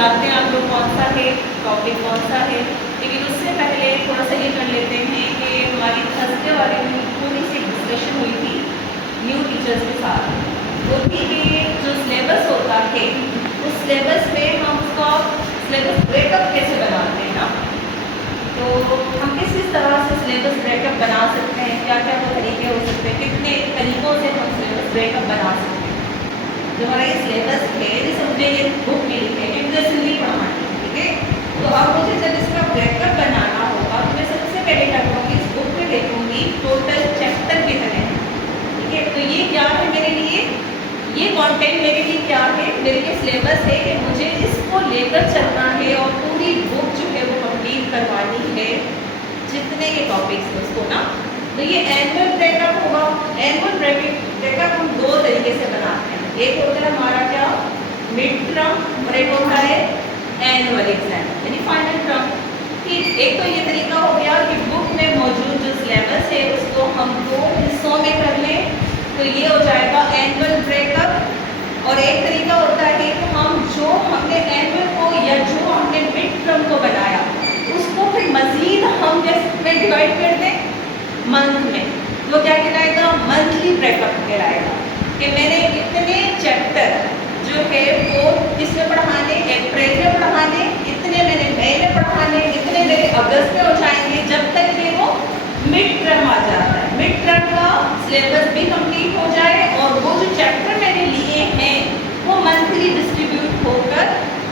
जानते हैं आप लोग कौन सा है टॉपिक, कौन सा है, लेकिन उससे पहले थोड़ा सा ये कर लेते हैं कि हमारी थर्सडे वाले दिन थोड़ी सी डिस्कशन हुई थी न्यू टीचर्स के साथ। वो थी कि जो सिलेबस होता है उस सिलेबस में हम उसका सिलेबस ब्रेकअप कैसे बनाते हैं ना, तो हम किस तरह से सिलेबस ब्रेकअप बना सकते हैं, क्या क्या वो तरीके हो सकते हैं, कितने तरीक़ों से हम सिलेबस ब्रेकअप बना सकते हैं। जो हमारा ये सिलेबस है, जैसे मुझे ये बुक मिली है कि मुझे सिंधी पढ़ानी है, ठीक है, तो अब मुझे जब इसका ब्रेकअप बनाना होगा तो मैं सबसे पहले क्या करूँगी, इस बुक में देखूँगी टोटल चैप्टर कितने हैं, ठीक है। तो ये क्या है मेरे लिए, ये कंटेंट मेरे लिए क्या है, मेरे लिए सिलेबस है कि मुझे इसको लेकर चलना है और पूरी बुक जो है वो कंप्लीट करवानी है, जितने ये टॉपिक्स हैं उसको ना। तो ये एनुअल ब्रेकअप होगा। एनुअल ब्रेकअप हम दो तरीके से बनाते हैं, एक होता है हमारा क्या मिड टर्म और एक होता है एनुअल एग्जाम यानी फाइनल टर्म। ठीक, एक तो ये तरीका हो गया कि बुक में मौजूद जो सिलेबस है उसको हम दो हिस्सों में कर लें, तो ये हो जाएगा एनुअल ब्रेकअप। और एक तरीका होता है कि हम जो हमने एनुअल को या जो हमने मिड टर्म को बनाया उसको फिर मज़ीद हम जैसे डिवाइड कर दें मंथ में, तो क्या कहलाएगा, मंथली ब्रेकअप कहलाएगा कि मैंने इतने चैप्टर जो है वो किसमें पढ़ाने, अप्रैल में पढ़ाने, इतने मैंने मई में पढ़ाने, इतने मेरे अगस्त में हो जाएंगे, जब तक कि वो मिड टर्म आ जाता है, मिड टर्म का सिलेबस भी कंप्लीट हो जाए और वो जो चैप्टर मैंने लिए हैं वो मंथली डिस्ट्रीब्यूट होकर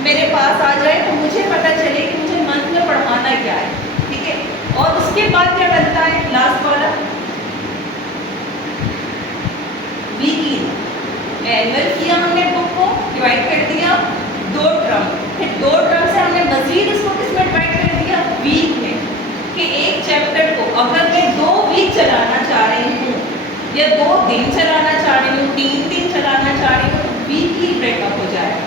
मेरे पास आ जाए, तो मुझे पता चले कि मुझे मंथ में पढ़ाना क्या है, ठीक है। और उसके बाद क्या बनता है, लास्ट वाला वीकली। एनुअल किया हमने बुक को, डिवाइड कर दिया दो टर्म, फिर दो टर्म से हमने मजीद इसको किसमें डिवाइड कर दिया, वीक में, कि एक चैप्टर को अगर मैं 2 वीक चलाना चाह रही हूँ या 2 दिन चलाना चाह रही हूँ, 3 दिन चलाना चाह रही हूँ, तो वीकली ब्रेकअप हो जाएगा।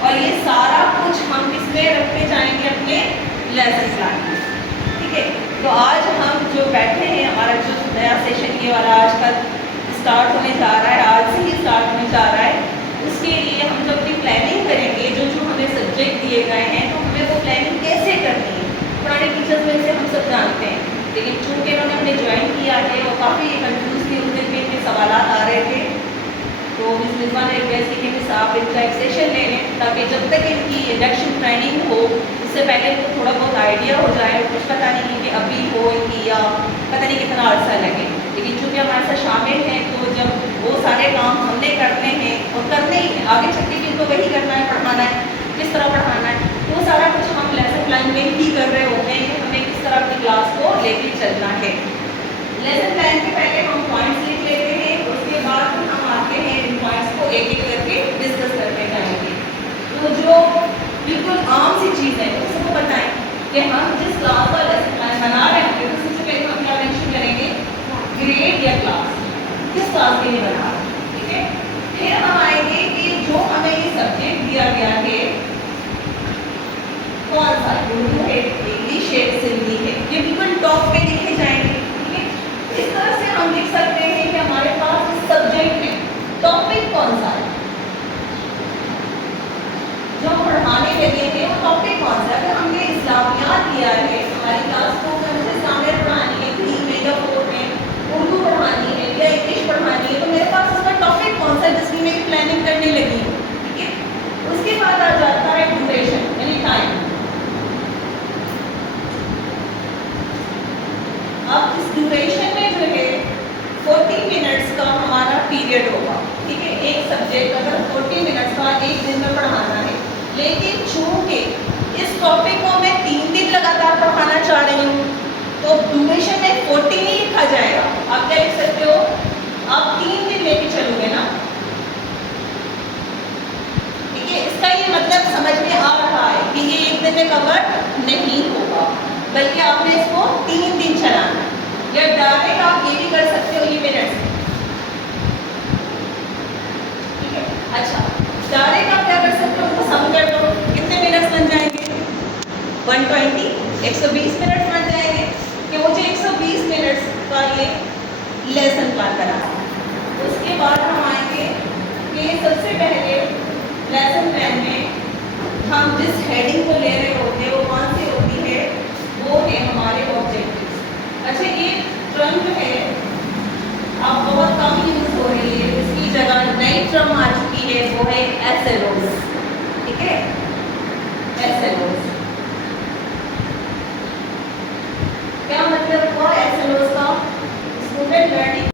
और ये सारा कुछ हम किसमें रखते जाएंगे, अपने लेसन प्लान में, ठीक है। तो आज हम जो बैठे हैं, हमारा जो नया सेशन ये वाला आज का स्टार्ट होने जा रहा है, आज से ही स्टार्ट होने जा रहा है, उसके लिए हम जब भी प्लानिंग करेंगे, जो जो हमें सब्जेक्ट दिए गए हैं, तो हमें वो प्लानिंग कैसे करनी है, पुराने टीचर्स में से हम सब जानते हैं, लेकिन चूँकि उन्होंने हमने ज्वाइन किया है और काफ़ी कन्फ्यूज़ थी, उस दिन में सवाल आ रहे थे, तो मिस मिसबा ने रिक्वेस्ट की कि आप इनका एक सेशन ले लें, ताकि जब तक इनकी इंडक्शन ट्रेनिंग हो उससे पहले इनको थोड़ा बहुत आइडिया हो जाए, कुछ पता नहीं कि अभी हो इनकी या पता नहीं कितना अर्सा लगे, लेकिन चूँकि हमारे साथ शामिल हैं, तो जब वो सारे काम हमने करने हैं और करने ही हैं, आगे चल के इनको वही करना है, पढ़ाना है, किस तरह पढ़ाना है, तो वो सारा कुछ हम लेसन प्लान में ही कर रहे होते हैं कि हमें किस तरह अपनी क्लास को लेके चलना है। लेसन प्लान के पहले हम पॉइंट्स लिख लेते हैं, उसके बाद हम आते हैं इन पॉइंट्स को एक एक करके डिस्कस करते जाएंगे। तो जो बिल्कुल आम सी चीज़ है तो सबको बताएं कि हम जिस क्लास का लेसन प्लान बना रहे हैं, तो सबसे पहले हम क्या मेंशन करेंगे, ग्रेड या क्लास, किस क्लास के लिए बना रहे हैं, ठीक है। फिर हम आएंगे कि जो हमें ये सब्जेक्ट दिया गया है कौन सा, उर्दू है, इंग्लिश है, सिंधी है, ये बिल्कुल टॉप पे लिखे जाएंगे, ठीक है। इस तरह से हम लिख सकते हैं कि हमारे पास इस सब्जेक्ट में टॉपिक कौन सा है, जो हम पढ़ाने लगे हैं वो टॉपिक कौन सा है। अगर हमने इस्लामियात लिया है, हमारी क्लास को मुझे इस्लामियात पढ़ानी है, 3 में या 4 में उर्दू पढ़ानी है या इंग्लिश पढ़ानी है, तो मेरे पास उसका टॉपिक कौन सा है जिसकी मेरी प्लानिंग करने लगी हूँ, ठीक है। उसके बाद आ जाता है ड्यूरेशन यानी टाइम। अब इस ड्यूरेशन में जो है 40 मिनट्स का हमारा पीरियड होगा, ठीक है। एक सब्जेक्ट अगर 40 मिनट्स का एक दिन में पढ़ाना है, लेकिन चूँकि इस टॉपिक को मैं 3 दिन लगातार पढ़ाना चाह रही हूँ, तो ड्यूरेशन में 40 नहीं लिखा जाएगा। आप क्या लिख सकते हो, आप 3 दिन लेके चलोगे ना, ठीक है। इसका ये मतलब समझ में आ रहा है कि ये एक दिन में कवर नहीं होगा, बल्कि आपने इसको 3 दिन चलाना है। या डायरेक्ट आप ये भी कर सकते हो, ये मिनट्स, ठीक है। अच्छा, डायरेक्ट आप क्या कर सकते हो, उसको सम कर दो, कितने मिनट्स बन जाएंगे, 120, 120 मिनट्स बन जाएंगे कि मुझे 120 मिनट्स का ये लेसन प्लान करना है। उसके बाद हम आएंगे कि सबसे पहले लेसन प्लान में हम जिस हेडिंग को ले रहे होते हैं वो कौन सी होती है, वो है हमारे ऑब्जेक्टिव्स। अच्छा, ये टर्म जो है अब बहुत कम यूज हो रही है, इसकी जगह नई टर्म आ चुकी है, वो है एसएलओज। ठीक है, एसएलओज क्या मतलब हुआ एसएलओज का? Student learning